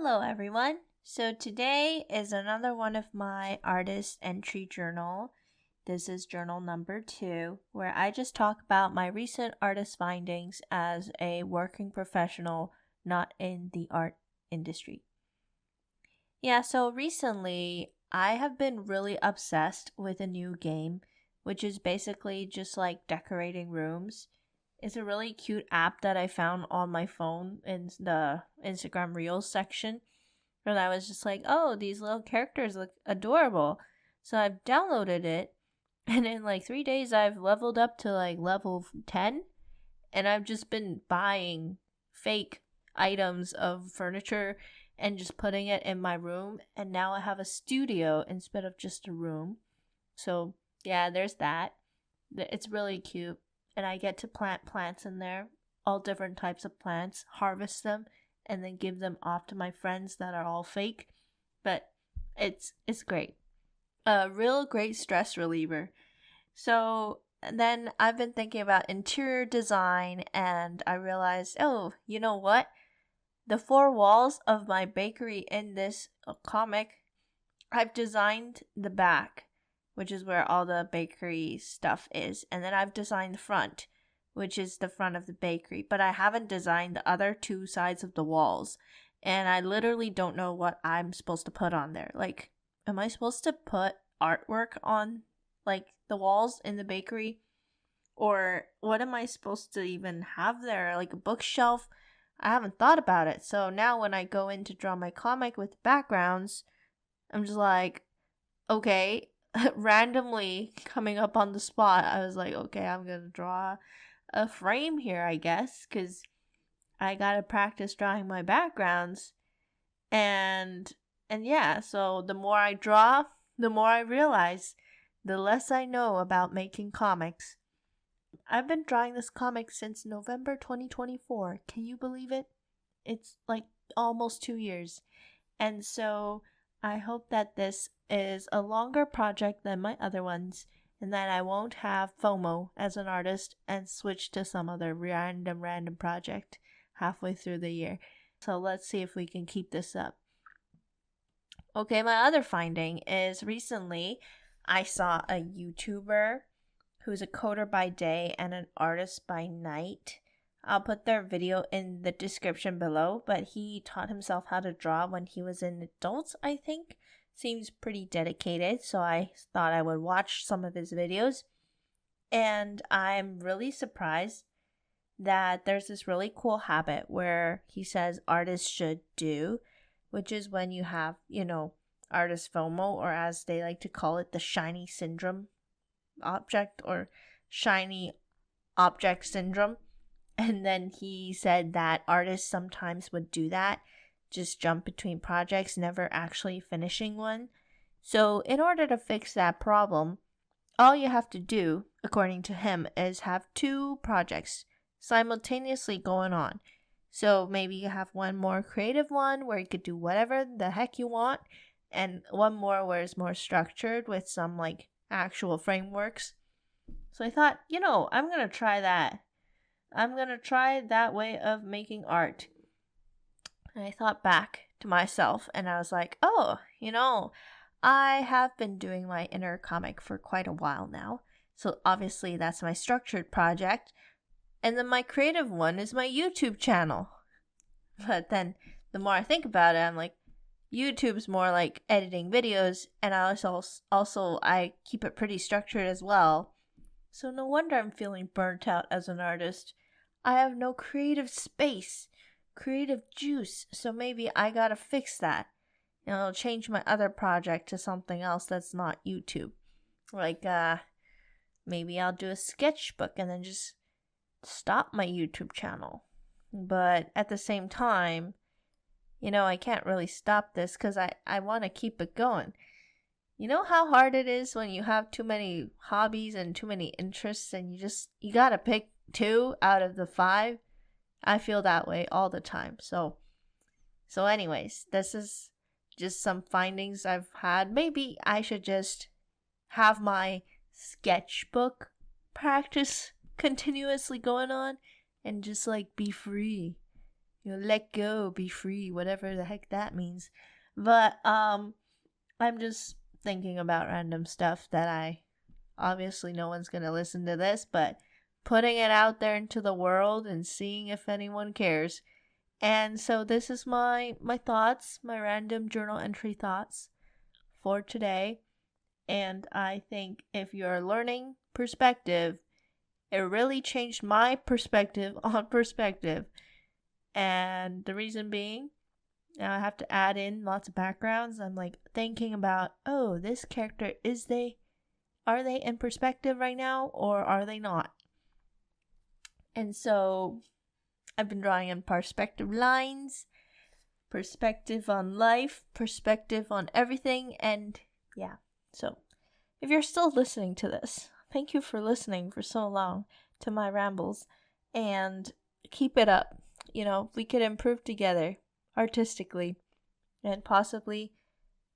Hello, everyone. So today is another one of my artist entry journal. This is journal number 2, where I just talk about my recent artist findings as a working professional not in the art industry. Yeah, so recently I have been really obsessed with a new game, which is basically just like decorating rooms. It's a really cute app that I found on my phone in the Instagram Reels section. And I was just like, oh, these little characters look adorable. So I've downloaded it. And in like 3 days, I've leveled up to like level 10. And I've just been buying fake items of furniture and just putting it in my room. And now I have a studio instead of just a room. So yeah, there's that. It's really cute. And I get to plant plants in there, all different types of plants, harvest them, and then give them off to my friends that are all fake. But it's great. A real great stress reliever. So then I've been thinking about interior design and I realized, oh, you know what? The 4 walls of my bakery in this comic, I've designed the back, which is where all the bakery stuff is. And then I've designed the front, which is the front of the bakery. But I haven't designed the other 2 sides of the walls. And I literally don't know what I'm supposed to put on there. Like, am I supposed to put artwork on, like, the walls in the bakery? Or what am I supposed to even have there? Like a bookshelf? I haven't thought about it. So now when I go in to draw my comic with backgrounds, I'm just like, okay, randomly coming up on the spot, I was like, okay, I'm going to draw a frame here, I guess, because I got to practice drawing my backgrounds. And yeah, so the more I draw, the more I realize, the less I know about making comics. I've been drawing this comic since November 2024. Can you believe it? It's like almost 2 years. And so I hope that this is a longer project than my other ones and that I won't have FOMO as an artist and switch to some other random project halfway through the year. So let's see if we can keep this up. Okay, my other finding is recently I saw a YouTuber who's a coder by day and an artist by night. I'll put their video in the description below, but he taught himself how to draw when he was an adult, I think. Seems pretty dedicated, so I thought I would watch some of his videos. And I'm really surprised that there's this really cool habit where he says artists should do, which is when you have, artist FOMO, or as they like to call it, the shiny syndrome object or shiny object syndrome. And then he said that artists sometimes would do that, just jump between projects, never actually finishing one. So in order to fix that problem, all you have to do, according to him, is have 2 projects simultaneously going on. So maybe you have one more creative one where you could do whatever the heck you want, and one more where it's more structured with some like actual frameworks. So I thought, I'm going to try that. I'm going to try that way of making art. And I thought back to myself and I was like, oh, I have been doing my inner comic for quite a while now. So obviously that's my structured project. And then my creative one is my YouTube channel. But then the more I think about it, I'm like, YouTube's more like editing videos, and I also I keep it pretty structured as well. So no wonder I'm feeling burnt out as an artist. I have no creative space, creative juice, so maybe I gotta fix that. I'll change my other project to something else that's not YouTube. Like, maybe I'll do a sketchbook and then just stop my YouTube channel. But at the same time, I can't really stop this because I want to keep it going. You know how hard it is when you have too many hobbies and too many interests and you gotta pick 2 out of the 5? I feel that way all the time. So anyways, this is just some findings I've had. Maybe I should just have my sketchbook practice continuously going on and just like be free. let go, be free, whatever the heck that means. But I'm just thinking about random stuff that I obviously no one's going to listen to this, but putting it out there into the world and seeing if anyone cares. And so this is my thoughts, my random journal entry thoughts for today. And I think if you're learning perspective, it really changed my perspective on perspective. And the reason being, now I have to add in lots of backgrounds. I'm like thinking about, oh, this character, are they in perspective right now or are they not? And so I've been drawing in perspective lines, perspective on life, perspective on everything, and yeah. So if you're still listening to this, thank you for listening for so long to my rambles, and keep it up. We could improve together artistically, and possibly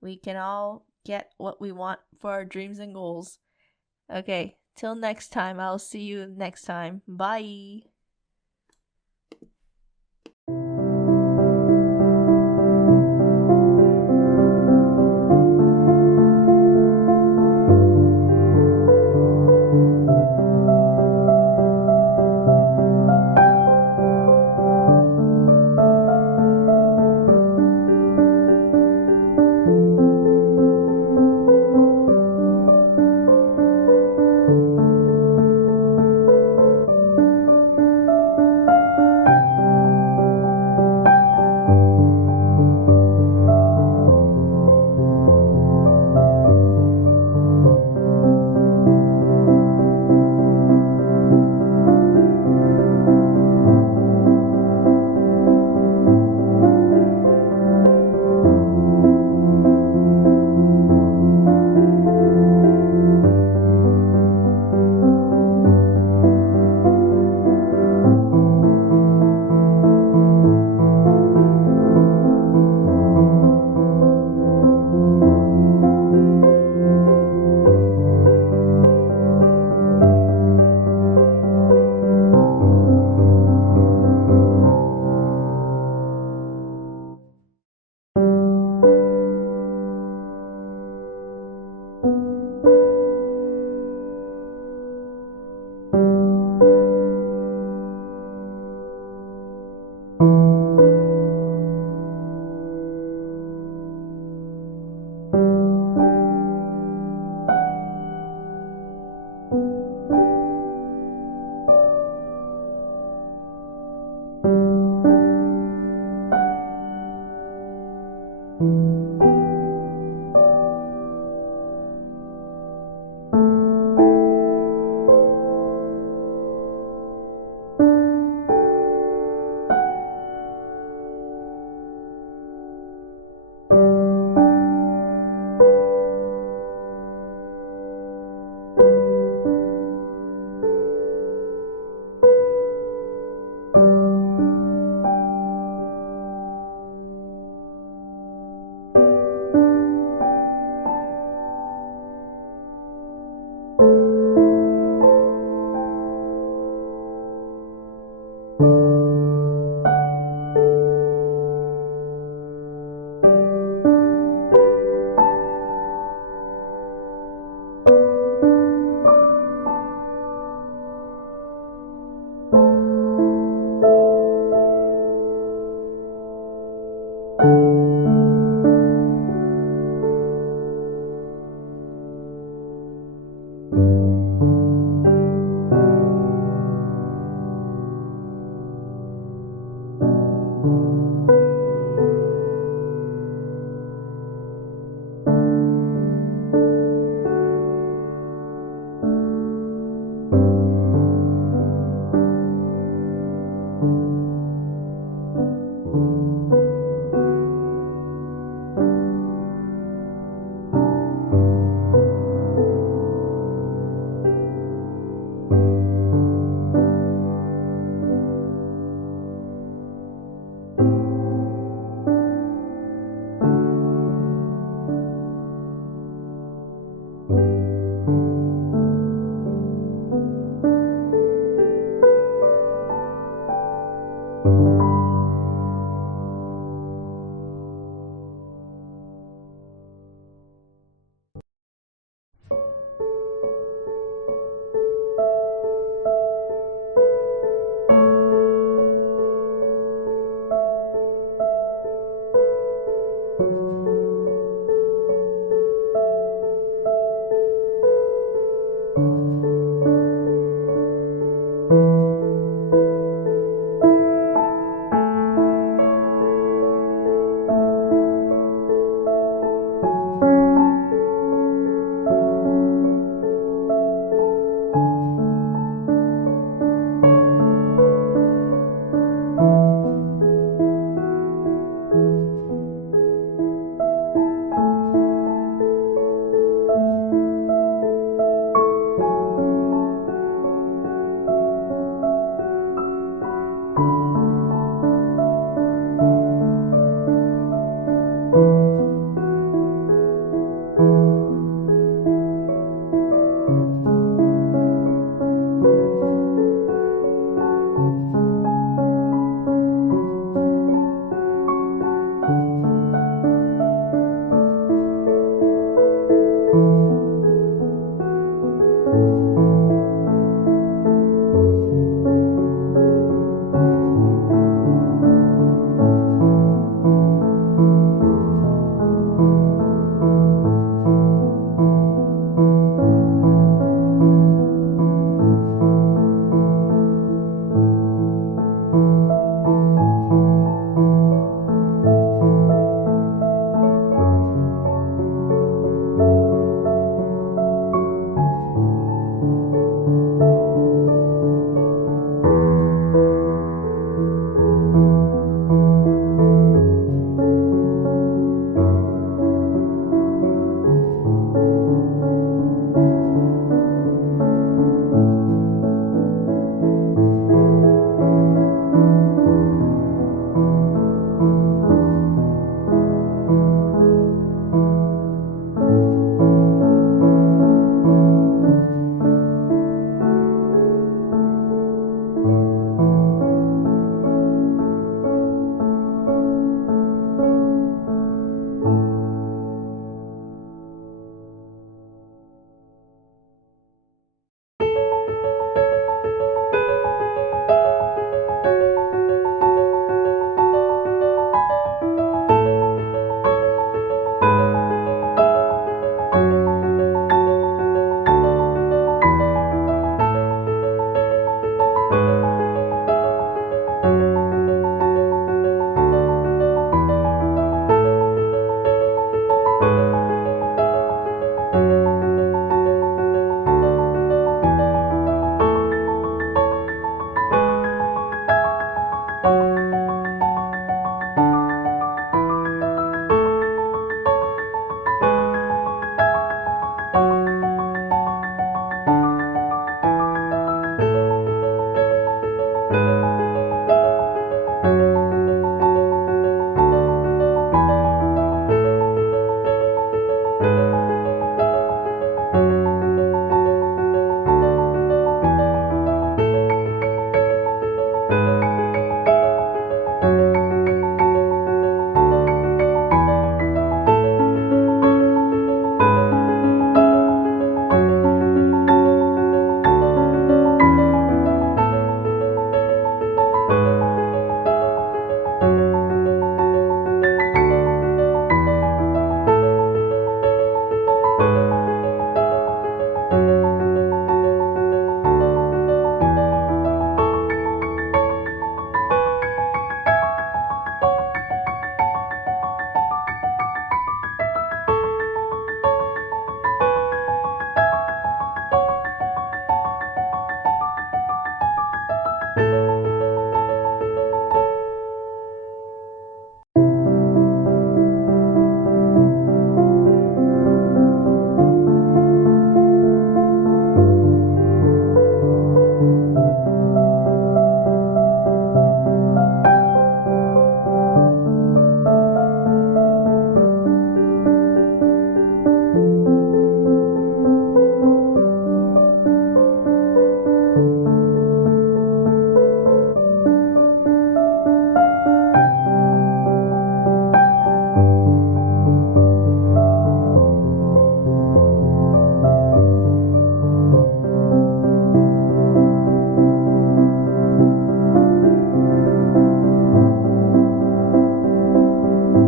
we can all get what we want for our dreams and goals. Okay, till next time. I'll see you next time. Bye.